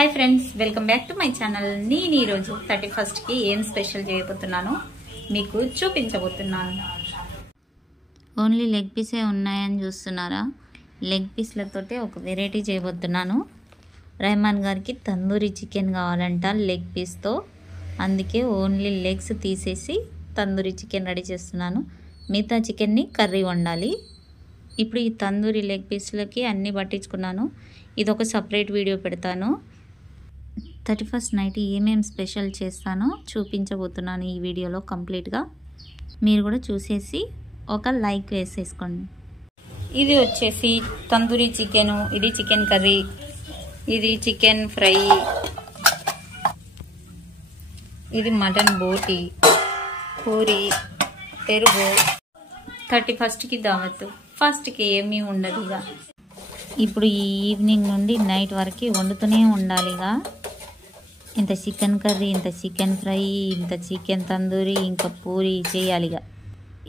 Hi friends welcome back to my channel నేను ఈ రోజు 31st కి ఏం స్పెషల్ చేయబోతున్నానో మీకు చూపించబోతున్నాను। ఓన్లీ లెగ్ పీసే ఉన్నాయని చూస్తున్నారా? లెగ్ పీస్లతోటే ఒక వెరైటీ చేయబోతున్నాను। రెహమాన్ గారికి తందూరి చికెన్ కావాలంట లెగ్ పీస్ తో, అందుకే ఓన్లీ లెగ్స్ తీసేసి తందూరి చికెన్ రెడీ చేస్తున్నాను। మిగతా చికెన్ ని కర్రీ వండాలి। ఇప్పుడు ఈ తందూరి లెగ్ పీస్లకి అన్ని పట్టించుకున్నాను। ఇది ఒక సెపరేట్ వీడియో పెడతాను। 31st నైట్ ఏమేం స్పెషల్ చేస్తానో చూపించబోతున్నాను ఈ వీడియోలో కంప్లీట్గా। మీరు కూడా చూసేసి ఒక లైక్ వేసేసుకోండి। ఇది వచ్చేసి తందూరి చికెన్, ఇది చికెన్ కర్రీ, ఇది చికెన్ ఫ్రై, ఇది మటన్ బోటి, పూరి, పెరుగు। 31st కి దావత్, ఫస్ట్ కి ఏమీ ఉండదుగా। ఇప్పుడు ఈ ఈవినింగ్ నుండి నైట్ వరకు వండుతూనే ఉండాలిగా। ఇంత చికెన్ కర్రీ, ఇంత చికెన్ ఫ్రై, ఇంత చికెన్ తందూరి, ఇంకా పూరి చేయాలిగా।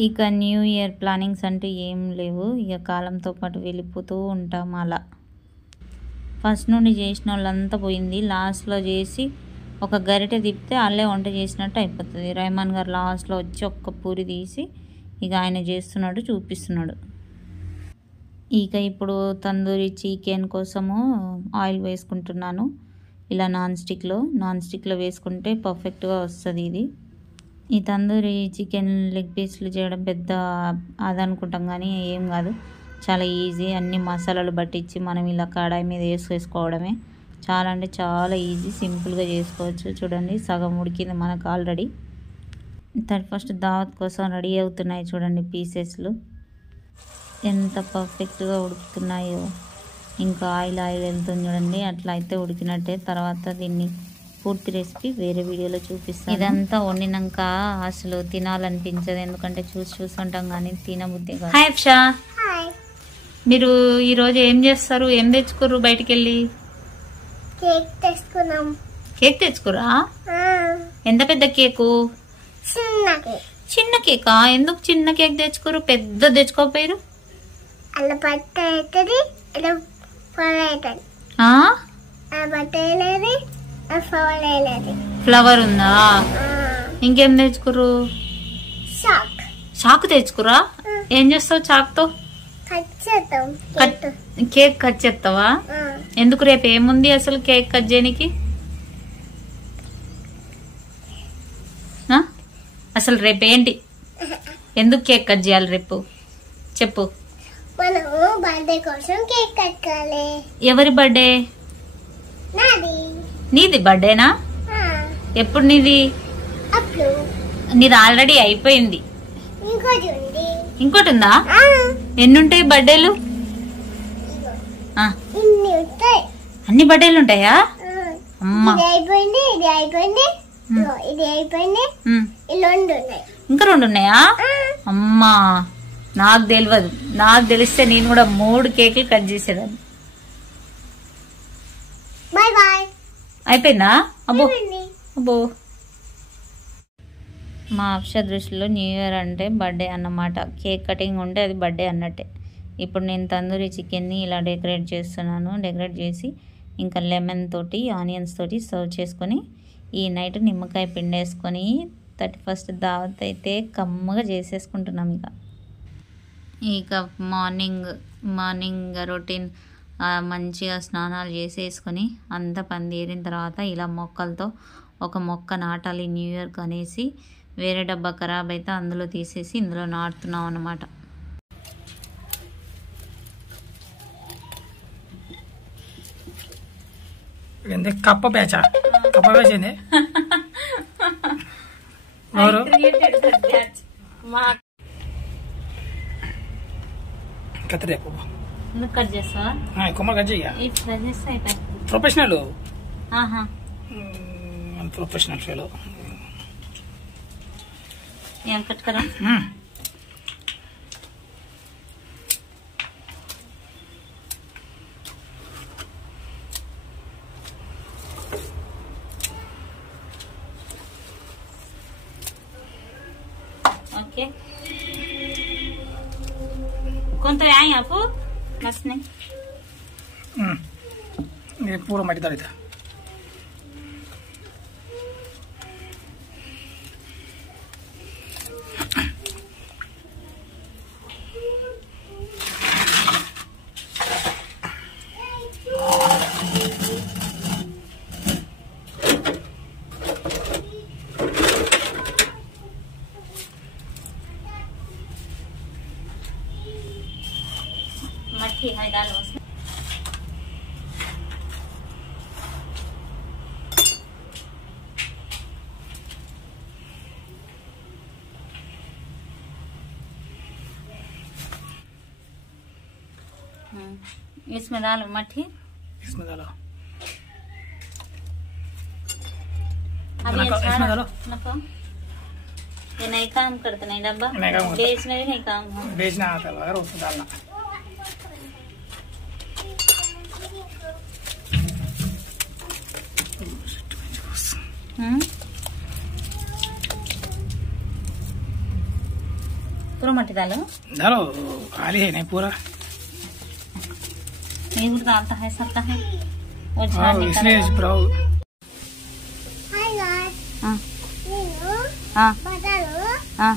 ఇక న్యూ ఇయర్ ప్లానింగ్స్ అంటూ ఏం లేవు, ఇక కాలంతో పాటు వెళ్ళిపోతూ ఉంటాం అలా। ఫస్ట్ నుండి చేసిన వాళ్ళంతా పోయింది, లాస్ట్లో చేసి ఒక గరిటె తిప్పితే అల్లే వంట చేసినట్టు అయిపోతుంది। రెహమాన్ గారు లాస్ట్లో వచ్చి ఒక్క పూరి తీసి ఇక ఆయన చేస్తున్నాడు, చూపిస్తున్నాడు। ఇక ఇప్పుడు తందూరి చికెన్ కోసము ఆయిల్ వేసుకుంటున్నాను। ఇలా నాన్ స్టిక్లో వేసుకుంటే పర్ఫెక్ట్గా వస్తుంది ఇది। ఈ తందూరి చికెన్ లెగ్ పీస్లు చేయడం పెద్ద అదనుకుంటాం కానీ ఏం కాదు, చాలా ఈజీ। అన్ని మసాలాలు పట్టించి మనం ఇలా కడాయి మీద వేసుకోవడమే, చాలా అంటే చాలా ఈజీ, సింపుల్గా చేసుకోవచ్చు। చూడండి సగం ఉడికింది మనకు ఆల్రెడీ। 31st దావత్ కోసం రెడీ అవుతున్నాయి చూడండి పీసెస్లు ఎంత పర్ఫెక్ట్గా ఉడుకుతున్నాయో। ఇంకా ఆయిల్ వెళ్తుంది చూడండి, అట్లా అయితే ఉడికినట్టే। తర్వాత దీన్ని పూర్తి రెసిపీ వేరే వీడియోలో చూపిస్తాను। ఇదంతా వండినాక అసలు తినాలనిపించదు, ఎందుకంటే చూస్తుంటాం కానీ తినబుద్ధి కాదు। హాయ్ అక్షా, మీరు ఈరోజు ఏం చేస్తారు? ఏం తెచ్చుకోరు బయటికి వెళ్ళి? కేక్ తెచ్చుకోరా? ఎంత పెద్ద కేకు? చిన్న కేకా? ఎందుకు చిన్న కేక్ తెచ్చుకోరు? పెద్ద తెచ్చుకోపోయారు? ఫ్లవర్ ఉందా? ఇంకేం తెచ్చుకోరు? చాకు తెచ్చుకురా? ఏం చేస్తావు చాకుతో? కేక్ కట్ చేస్తావా? ఎందుకు రేపు ఏముంది అసలు కేక్ కట్ చేయడానికి? అసలు రేపు ఏంటి? ఎందుకు కేక్ కట్ చేయాలి రేపు చెప్పు? బర్త్డే కోసం కేక్ కట్ చేయాలి। ఎవరి బర్త్డే? నీది బర్త్డేనా? ఎప్పుడు నీది? నీది ఆల్రెడీ అయిపోయింది, ఇంకోటి ఉందా? ఎన్నుంటాయి బర్త్డేలు? అన్ని బర్త్డేలు ఉంటాయా? అమ్మా ఇంకా 2 ఉన్నాయా? అమ్మా నాకు తెలియదు, నాకు తెలిస్తే నేను కూడా 3 కేకులు కట్ చేసేదాన్ని। అయిపోయిందా? అబ్బో అబ్బో, మా అక్ష దృష్టిలో న్యూ ఇయర్ అంటే బర్త్డే అన్నమాట, కేక్ కటింగ్ ఉంటే అది బర్త్డే అన్నట్టే। ఇప్పుడు నేను తందూరి చికెన్ని ఇలా డెకరేట్ చేస్తున్నాను। డెకరేట్ చేసి ఇంకా లెమన్ తోటి ఆనియన్స్ తోటి సర్వ్ చేసుకొని ఈ నైట్ నిమ్మకాయ పిండేసుకొని 31st దావత్ అయితే కమ్మగా చేసేసుకుంటున్నాం। ఇక మార్నింగ్ రొటీన్ మంచిగా స్నానాలు చేసేసుకొని అంతా పని తీరిన తర్వాత ఇలా మొక్కలతో ఒక మొక్క నాటాలి న్యూ ఇయర్కి అనేసి, వేరే డబ్బా ఖరాబ్ అయితే అందులో తీసేసి ఇందులో నాటుతున్నాం అన్నమాట। కప్ప బ్యాచ్ ఏంది? కట్ చేస్తావా? ప్రొఫెషనల్ ఫెలో ఏం కట్ కరా? ओके कौन तो आए आपको? ये पूरा मटी दाल था। इसमें डालो मट्ठी। इसमें डालो। अभी इसमें डालो। ये नहीं काम करता, नहीं डब्बा नहीं काम करता। बेचना भी नहीं काम है। बेचना आता है अगर उसमें डालना। पूरा मट्टी डालो। डालो खाली है नहीं पूरा। नहीं डालता है सबका है और हाँ झाड़ इसलिए निकाल। హాయ్ గాయ్స్ हाँ నేను हाँ బటాలు हाँ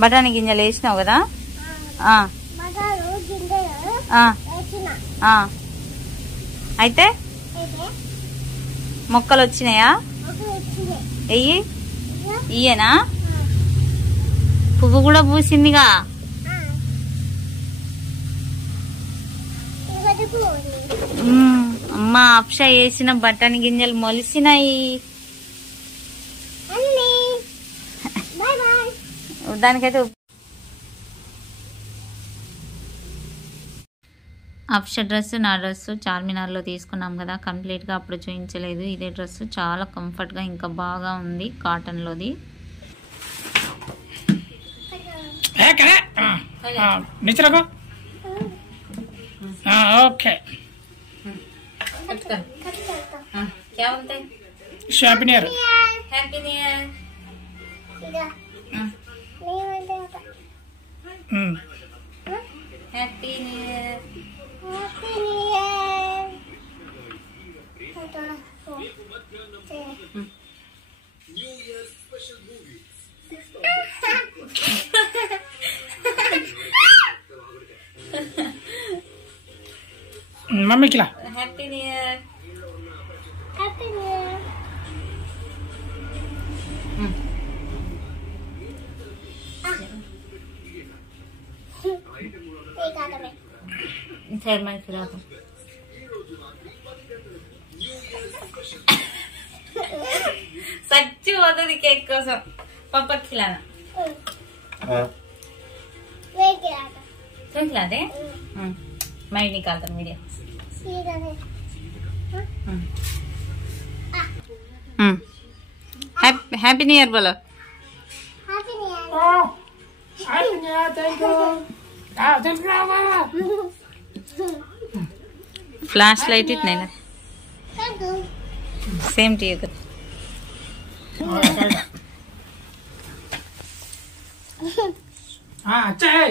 బఠానీ గింజలు వేసినావు కదా. బటాలు గింజలు ఆ, వేసిన ఆ. అయితే అయితే మొక్కలు వచ్చినాయా? ఒక వచ్చింది ఎయ్యి ఇయ్యనా? పువ్వు కూడా పూసిందిగా. ఇవది పోయి అమ్మ అప్ష వేసిన బఠానీ గింజలు మొలిసినాయి. అన్ని బై బై దానికైతే అప్ష డ్రెస్ నా డ్రెస్ చార్మినార్లో తీసుకున్నాం కదా, కంప్లీట్గా అప్పుడు చూపించలేదు. ఇదే డ్రెస్ చాలా కంఫర్ట్గా ఇంకా బాగా ఉంది, కాటన్లోది. नीचे रखो। हाँ ओके। क्या बोलते हैं? Happy new year. Happy new year. ఇదా happy new year. Happy new year mummy खिला। Happy new year. Happy new year ये क्या कर रहे फिर मैं खिला दूँ। सच्ची होता थी केक को सब पापा खिलाना। वे क्या था तुम खिला दे। मैं ही निकालता हूँ वीडियो। ये क्या है हैप्पी न्यू ईयर बोलो। Happy new year happy new year. Thank you. Flash light इतना ना thank you same to you. हाँ अच्छा है।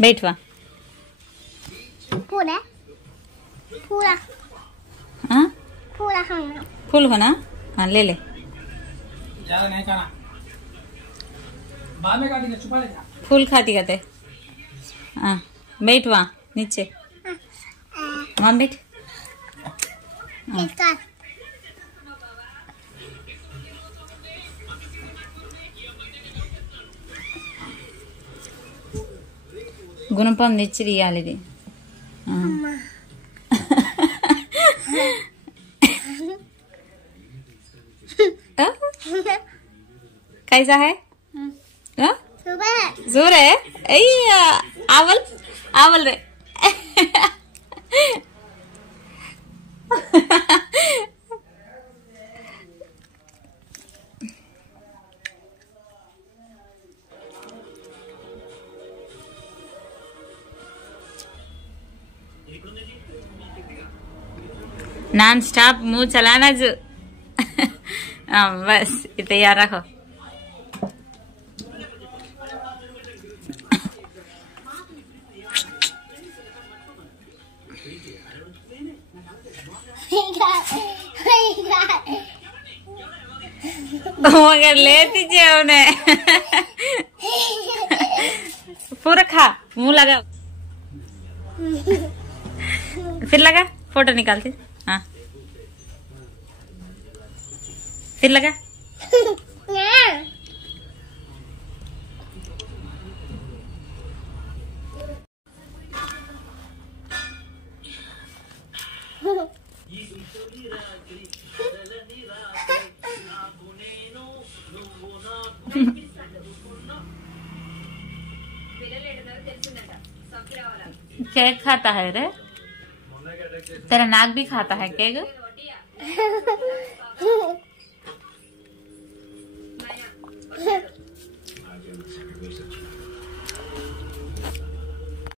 बैठ वहाँ। पूरा पूरा हाँ पूरा खाना फुल हो ना? हाँ ले ले। ज्यादा नहीं खाना, बाद में काटेंगे, छुपा लेगा। फुल खाती खाते। हाँ बैठ वहाँ नीचे। वहाँ बैठ। इसका గుణపం తెచ్చి తీయాలి ఇది. कैसा है? सुबह जोर है? अय्या आवल आवल रे। नॉन स्टॉप मुंह चलाना जो। बस ये तैयार रखो। मगर लेती जाओ पूरा खा, मुंह लगा फिर लगा, फोटो निकालते। हाँ फिर लगा। केक खाता है रे? तेरा नाक भी खाता है केक?